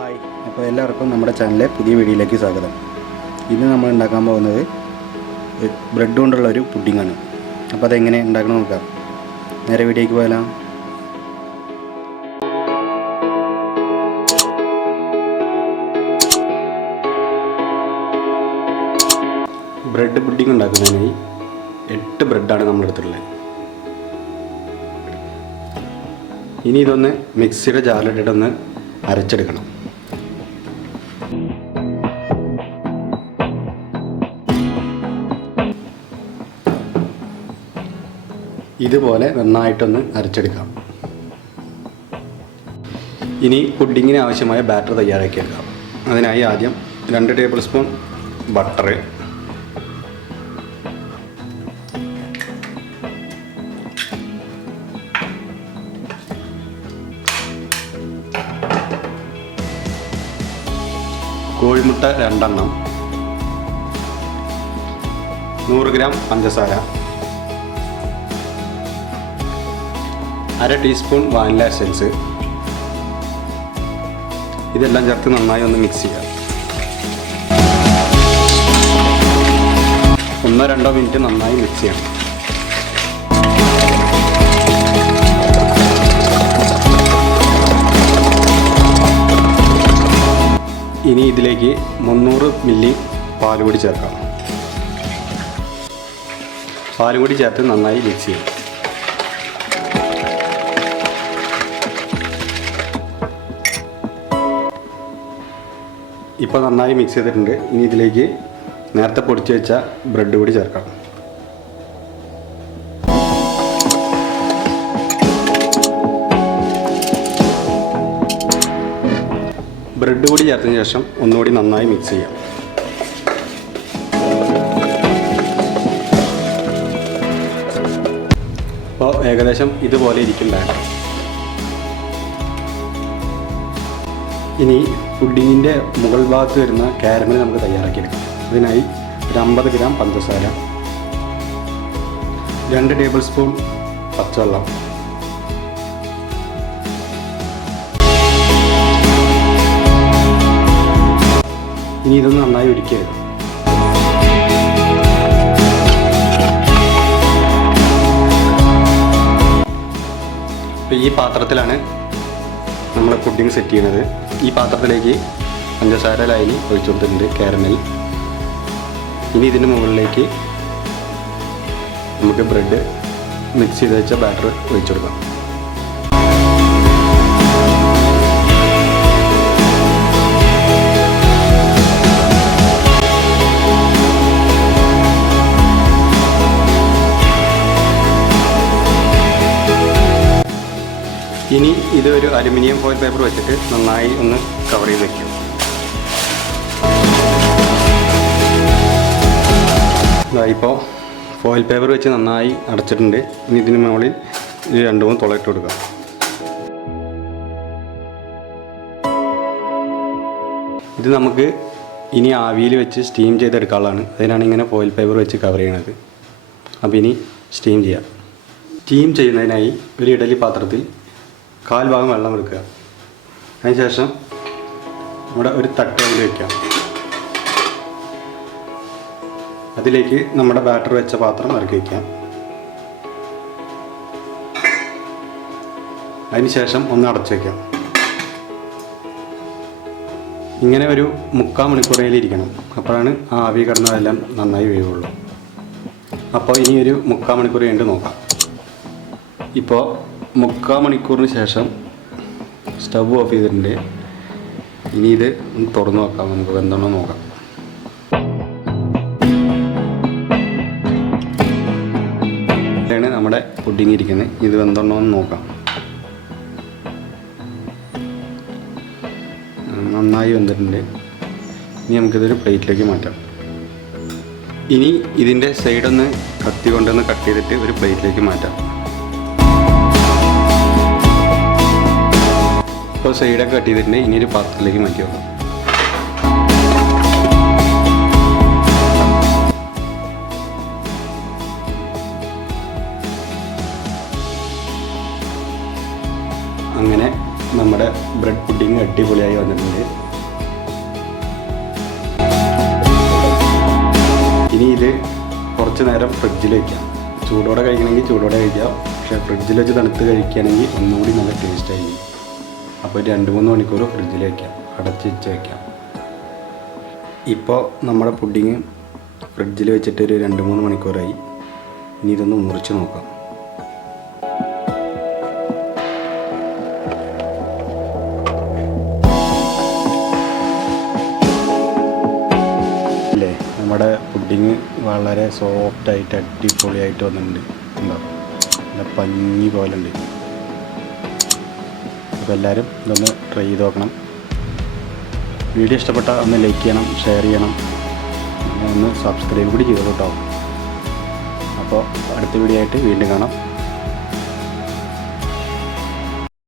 Hi, അപ്പോൾ എല്ലാവർക്കും നമ്മുടെ ചാനലിലെ പുതിയ വീഡിയോയിലേക്ക് സ്വാഗതം. ഇന്ന് നമ്മൾ ഉണ്ടാക്കാൻ പോകുന്നത് ബ്രെഡ് കൊണ്ടുള്ള ഒരു പുഡിങ്ങാണ്. അപ്പോൾ അതെങ്ങനെ ഉണ്ടാക്കണം നോക്കാം. നേരെ വീഡിയോയ്ക്ക് പോയാലോ. ബ്രെഡ് പുഡിങ് ഉണ്ടാക്കുന്നതിനായി 8 ബ്രെഡാണ് നമ്മളെടുത്തിട്ടുള്ളത്. ഇനി ഇതൊന്ന് മിക്സിയുടെ ജാറിലിട്ടിട്ടൊന്ന് അരച്ചെടുക്കണം. ഇതുപോലെ നന്നായിട്ടൊന്ന് അരച്ചെടുക്കാം. ഇനി പുഡിങ്ങിന് ആവശ്യമായ ബാറ്റർ തയ്യാറാക്കിയെടുക്കാം. അതിനായി ആദ്യം 2 ടേബിൾ സ്പൂൺ ബട്ടർ, കോഴിമുട്ട 2 എണ്ണം, 100 ഗ്രാം പഞ്ചസാര, 1/2 ടീസ്പൂൺ വാനില എസൻസ്, ഇതെല്ലാം ചേർത്ത് നന്നായി ഒന്ന് മിക്സ് ചെയ്യാം. 1-2 മിനിറ്റ് നന്നായി മിക്സ് ചെയ്യണം. ഇനി ഇതിലേക്ക് 300 മില്ലി പാലുകൂടി ചേർക്കാം. പാലുകൂടി ചേർത്ത് നന്നായി മിക്സ് ചെയ്യാം. ഇപ്പോൾ നന്നായി മിക്സ് ചെയ്തിട്ടുണ്ട്. ഇനി ഇതിലേക്ക് നേരത്തെ പൊടിച്ച് വെച്ച ബ്രെഡ് കൂടി ചേർക്കാം. ബ്രെഡ് കൂടി ചേർത്തതിന് ശേഷം ഒന്നുകൂടി നന്നായി മിക്സ് ചെയ്യാം. അപ്പോൾ ഏകദേശം ഇതുപോലെ ഇരിക്കുന്നുണ്ടാണ്. ഇനി പുഡിങ്ങിൻ്റെ മുകൾ ഭാഗത്ത് വരുന്ന കാരമൽ നമുക്ക് തയ്യാറാക്കിയെടുക്കാം. അതിനായി 50 ഗ്രാം പഞ്ചസാര, 2 ടേബിൾ സ്പൂൺ പച്ചവെള്ളം, ഇനി ഇതൊന്ന് നന്നായി ഉരുക്കിയെടുക്കാം. അപ്പോൾ ഈ പാത്രത്തിലാണ് നമ്മൾ പുഡിങ് സെറ്റ് ചെയ്യുന്നത്. ഈ പാത്രത്തിലേക്ക് പഞ്ചസാര ലായനി ഒഴിച്ചു കൊടുത്തിട്ടുണ്ട്, കാരമൽ. ഇനി ഇതിന് മുകളിലേക്ക് നമുക്ക് ബ്രെഡ് മിക്സ് ചെയ്ത് വെച്ച ബാറ്റർ ഒഴിച്ചു കൊടുക്കാം. ഇനി ഇത് ഒരു അലുമിനിയം ഫോയിൽ പേപ്പർ വെച്ചിട്ട് നന്നായി ഒന്ന് കവർ ചെയ്ത് വയ്ക്കും. ഇപ്പോൾ ഫോയിൽ പേപ്പർ വെച്ച് നന്നായി അടച്ചിട്ടുണ്ട്. ഇനി ഇതിന് മുകളിൽ 2-3 തുളയിട്ട് കൊടുക്കാം. ഇത് നമുക്ക് ഇനി ആവിയിൽ വെച്ച് സ്റ്റീം ചെയ്തെടുക്കാനുള്ളതാണ്. അതിനാണ് ഇങ്ങനെ ഫോയിൽ പേപ്പർ വെച്ച് കവർ ചെയ്യണത്. അപ്പോൾ ഇനി സ്റ്റീം ചെയ്യാം. സ്റ്റീം ചെയ്യുന്നതിനായി ഒരു ഇഡലി പാത്രത്തിൽ 1/4 ഭാഗം വെള്ളം എടുക്കുക. അതിനുശേഷം നമ്മുടെ ഒരു തട്ട് വയ്ക്കാം. അതിലേക്ക് നമ്മുടെ ബാറ്റർ വെച്ച പാത്രം ഇറക്കി വയ്ക്കാം. അതിനുശേഷം ഒന്ന് അടച്ചു വയ്ക്കാം. ഇങ്ങനെ ഒരു 3/4 മണിക്കൂറിലിരിക്കണം. അപ്പോഴാണ് ആ ആവി കിടന്നതെല്ലാം നന്നായി വേവുള്ളൂ. അപ്പോൾ ഇനി ഒരു 3/4 മണിക്കൂർ കഴിഞ്ഞിട്ട് നോക്കാം. ഇപ്പോൾ 3/4 മണിക്കൂറിന് ശേഷം സ്റ്റവ് ഓഫ് ചെയ്തിട്ടുണ്ട്. ഇനി ഇത് ഒന്ന് തുറന്നു നോക്കാം. നമുക്ക് വെന്തോണോ നോക്കാം. ഇതാണ് നമ്മുടെ പുഡിങ് ഇരിക്കുന്നത്. ഇത് വെന്തോണോ എന്ന് നോക്കാം. നന്നായി വെന്തിട്ടുണ്ട്. ഇനി നമുക്കിതൊരു പ്ലേറ്റിലേക്ക് മാറ്റാം. ഇനി ഇതിൻ്റെ സൈഡൊന്ന് കത്തി കൊണ്ടൊന്ന് കട്ട് ചെയ്തിട്ട് ഒരു പ്ലേറ്റിലേക്ക് മാറ്റാം. ഇപ്പോൾ സൈഡൊക്കെ കട്ട് ചെയ്തിട്ടുണ്ട്. ഇനി ഒരു പാത്രത്തിലേക്ക് മാറ്റി വെക്കാം. അങ്ങനെ നമ്മുടെ ബ്രെഡ് പുഡിങ് അടിപൊളിയായി വന്നിട്ടുണ്ട്. ഇനി ഇത് കുറച്ച് നേരം ഫ്രിഡ്ജിൽ വയ്ക്കാം. ചൂടോടെ കഴിക്കണമെങ്കിൽ ചൂടോടെ കഴിക്കാം, പക്ഷേ ഫ്രിഡ്ജിൽ വെച്ച് തണുത്ത് കഴിക്കുകയാണെങ്കിൽ ഒന്നുകൂടി നല്ല ടേസ്റ്റായി. അപ്പോൾ 2-3 മണിക്കൂർ ഫ്രിഡ്ജിൽ വയ്ക്കാം, അടച്ച് വെച്ച് വയ്ക്കാം. ഇപ്പോൾ നമ്മുടെ പുഡിങ് ഫ്രിഡ്ജിൽ വെച്ചിട്ട് ഒരു 2-3 മണിക്കൂറായി. ഇനി ഇതൊന്ന് മുറിച്ച് നോക്കാം. അല്ലേ, നമ്മുടെ പുഡിങ് വളരെ സോഫ്റ്റായിട്ട് അടിപൊളിയായിട്ട് വന്നിട്ടുണ്ട്. എന്താ നല്ല പഞ്ഞി പോലെ ഉണ്ട്. അപ്പോൾ എല്ലാവരും ഇതൊന്ന് ട്രൈ ചെയ്ത് നോക്കണം. വീഡിയോ ഇഷ്ടപ്പെട്ടാൽ ഒന്ന് ലൈക്ക് ചെയ്യണം, ഷെയർ ചെയ്യണം, ഒന്ന് സബ്സ്ക്രൈബ് കൂടി ചെയ്തോളൂ കേട്ടോ. അപ്പോൾ അടുത്ത വീഡിയോ ആയിട്ട് വീണ്ടും കാണാം.